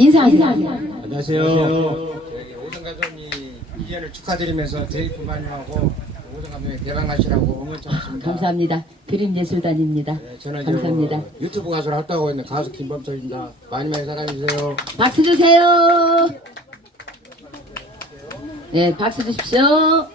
인사하세요. 안녕하세요. 저기 오정 감독이 1년을 축하드리면서 제일 부반님하고 오정 감독이 대박하시라고 응원청하십니다. 감사합니다. 그림예술단입니다. 네, 저는 감사합니다. 유튜브 가수를 활동하고 있는 가수 김범철입니다. 많이 많이 사랑해주세요. 박수 주세요. 네, 박수 주십시오.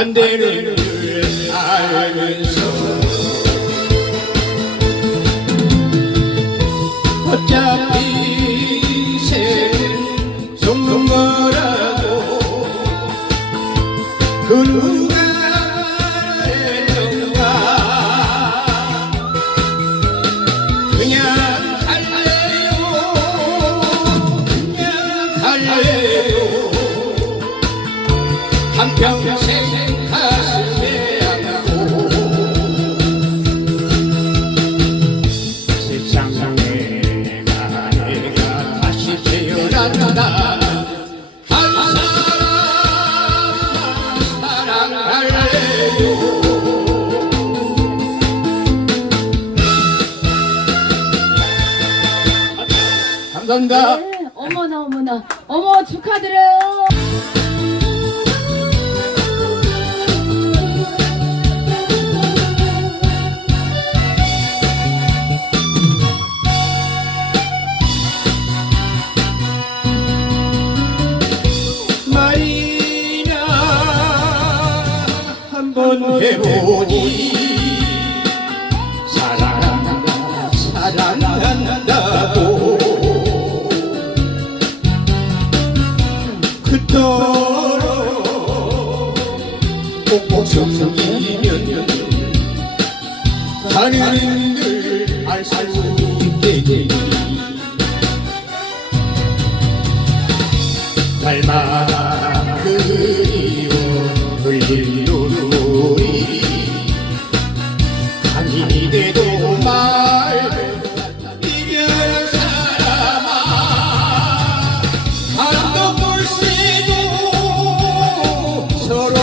One day. 어머 축하드려요.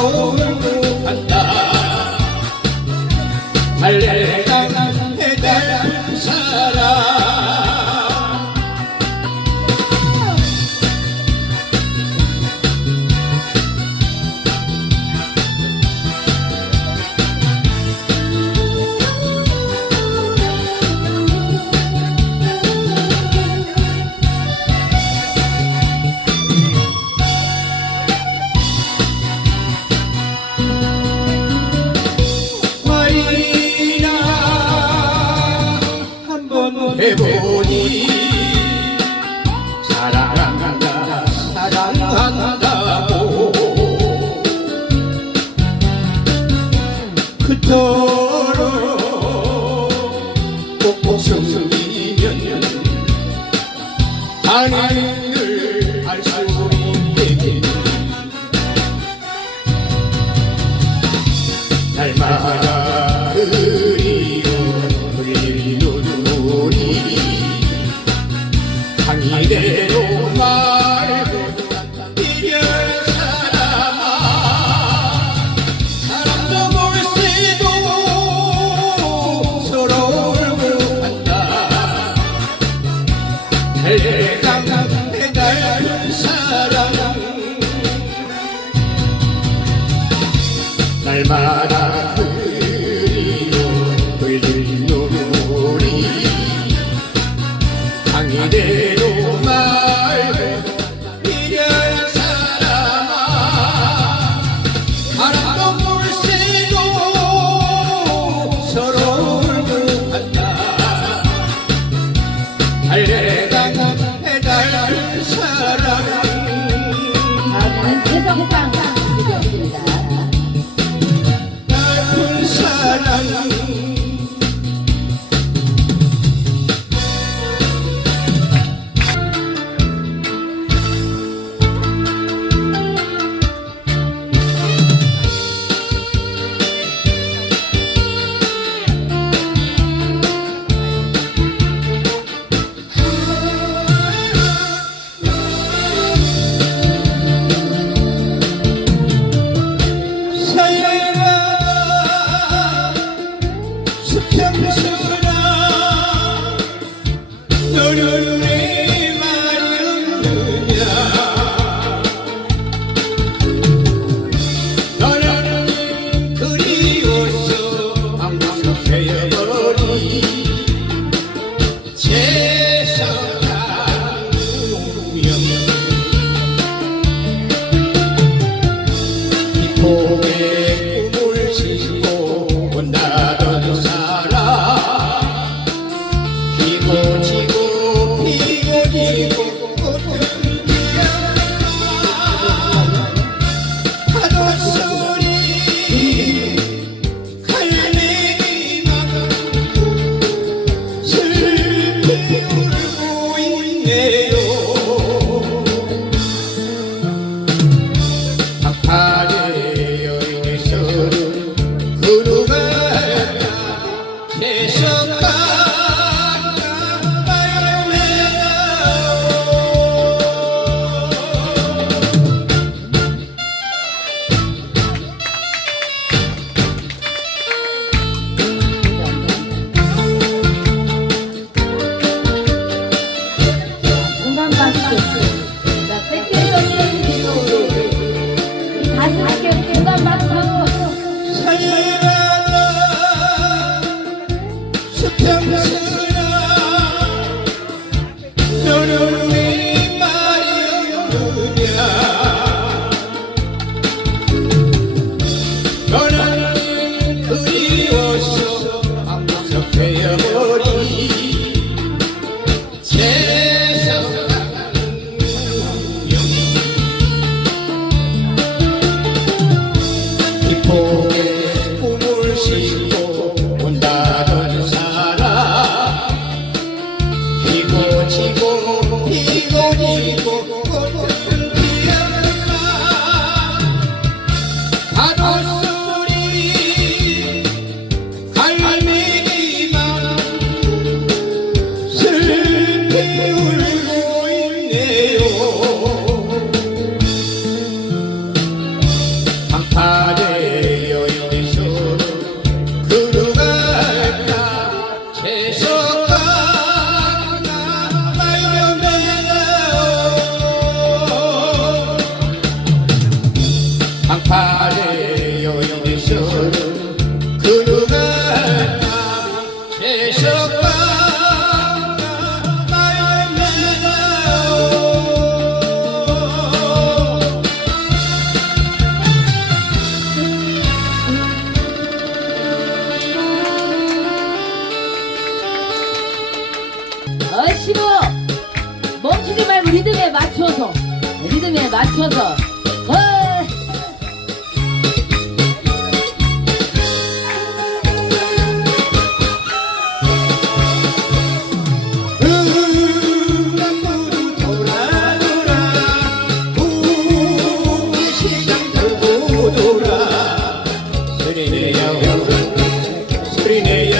bom. 그 날 you.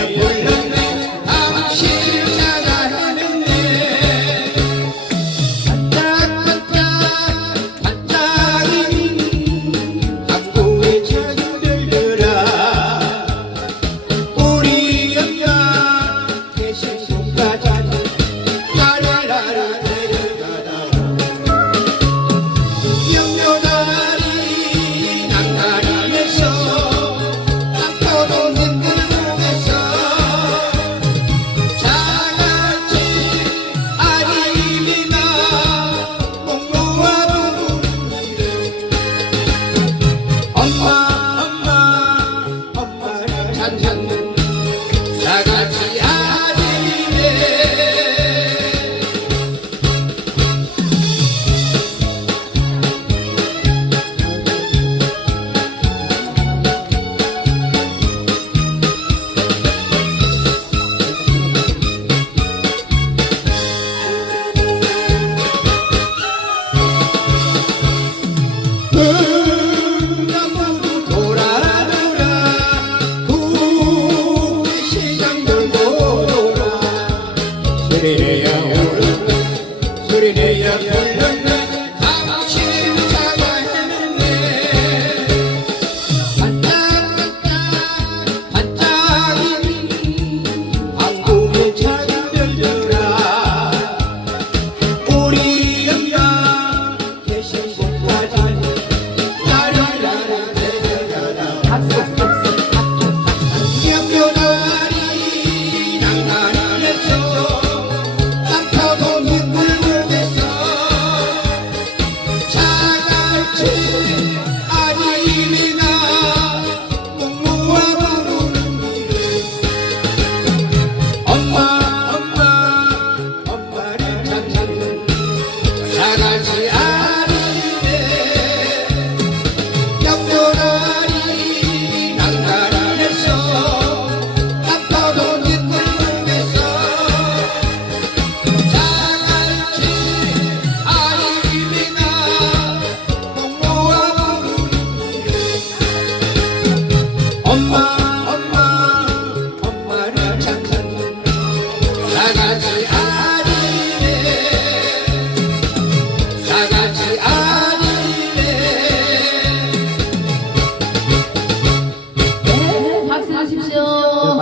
Oi, Yeah.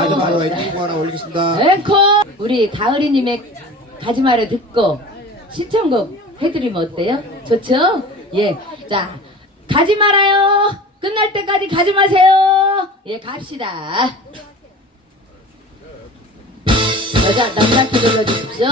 가지 마라 엔딩 하나 올리겠습니다. 앵커 우리 다을이님의 가지 마라 듣고 신청곡 해드리면 어때요? 좋죠? 예, 자 가지 말아요. 끝날 때까지 가지 마세요. 예, 갑시다. 여자 남자 기둘러 주십시오.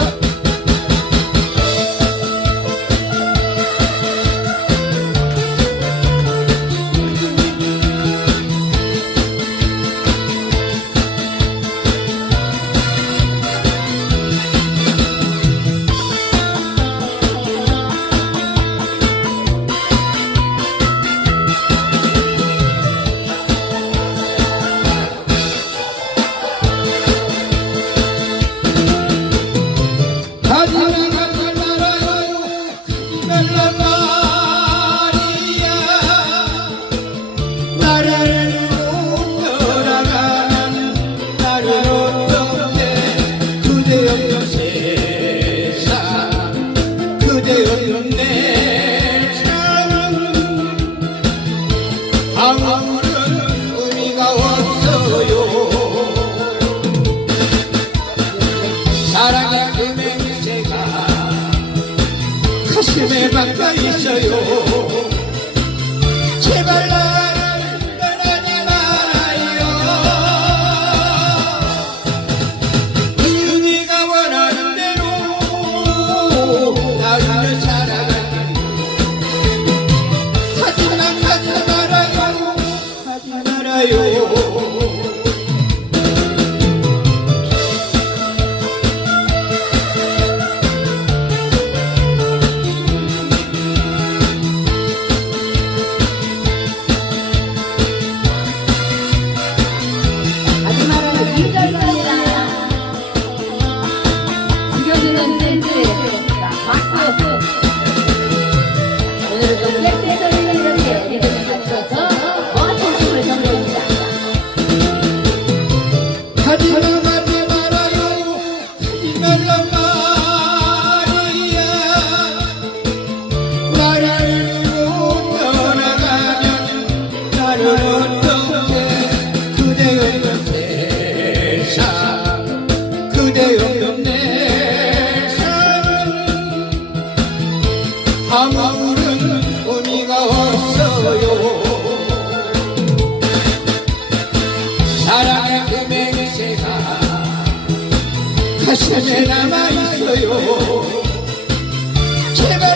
kimebakaisha yote 가슴에 남아있어요. 제발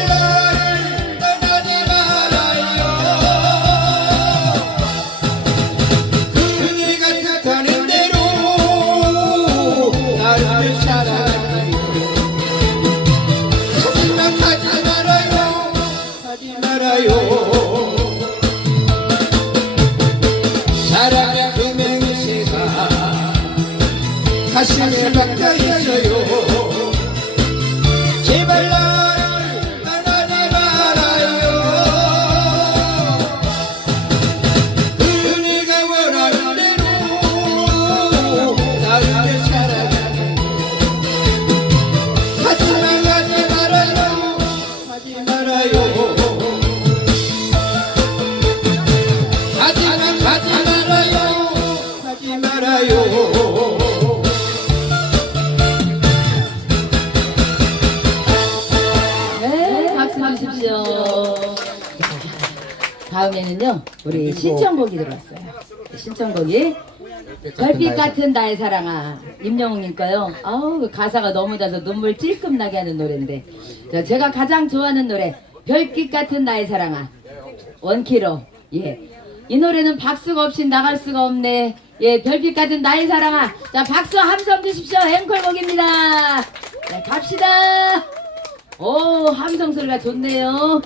그 신청곡이 들어왔어요. 그 신청곡이 별빛 같은 나의 사랑아 임영웅님 거요. 아우 그 가사가 너무 자서 눈물 찔끔 나게 하는 노래인데 자, 제가 가장 좋아하는 노래 별빛 같은 나의 사랑아 원키로 예. 이 노래는 박수가 없이 나갈 수가 없네. 예, 별빛 같은 나의 사랑아. 자, 박수 함성 주십시오. 앵콜곡입니다. 네, 갑시다. 오, 함성 소리가 좋네요.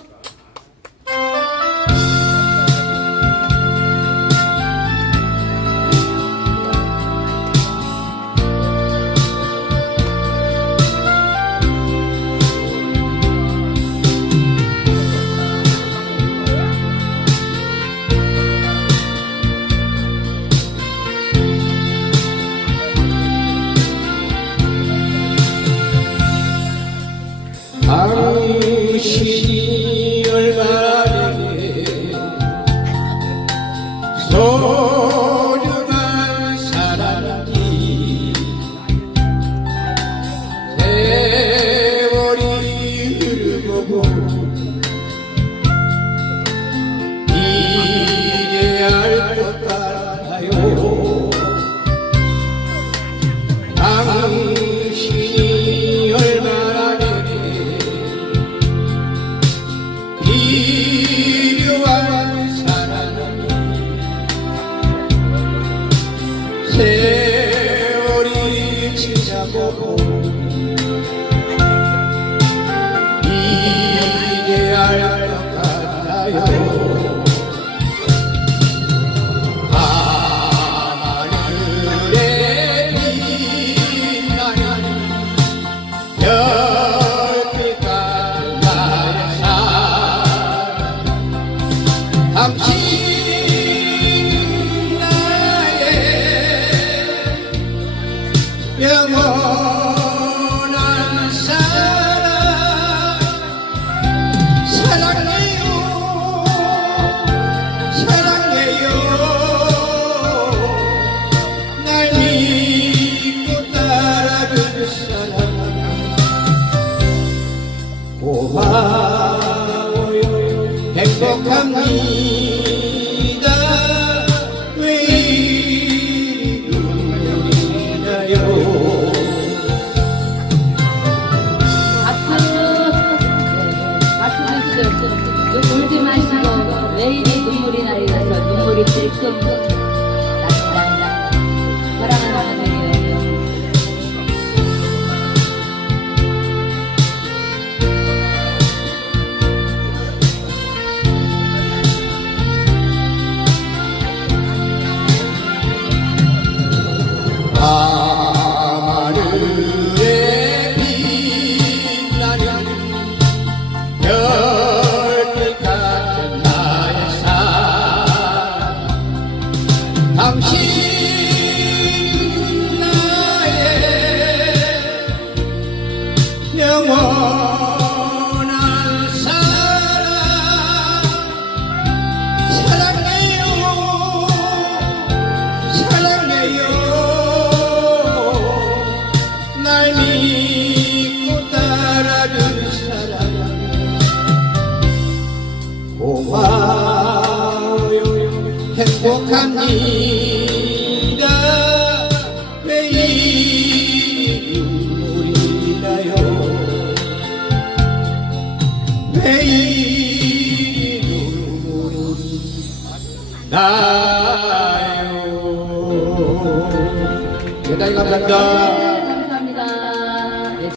Senhor. 各自 감사합니다. 감사합니다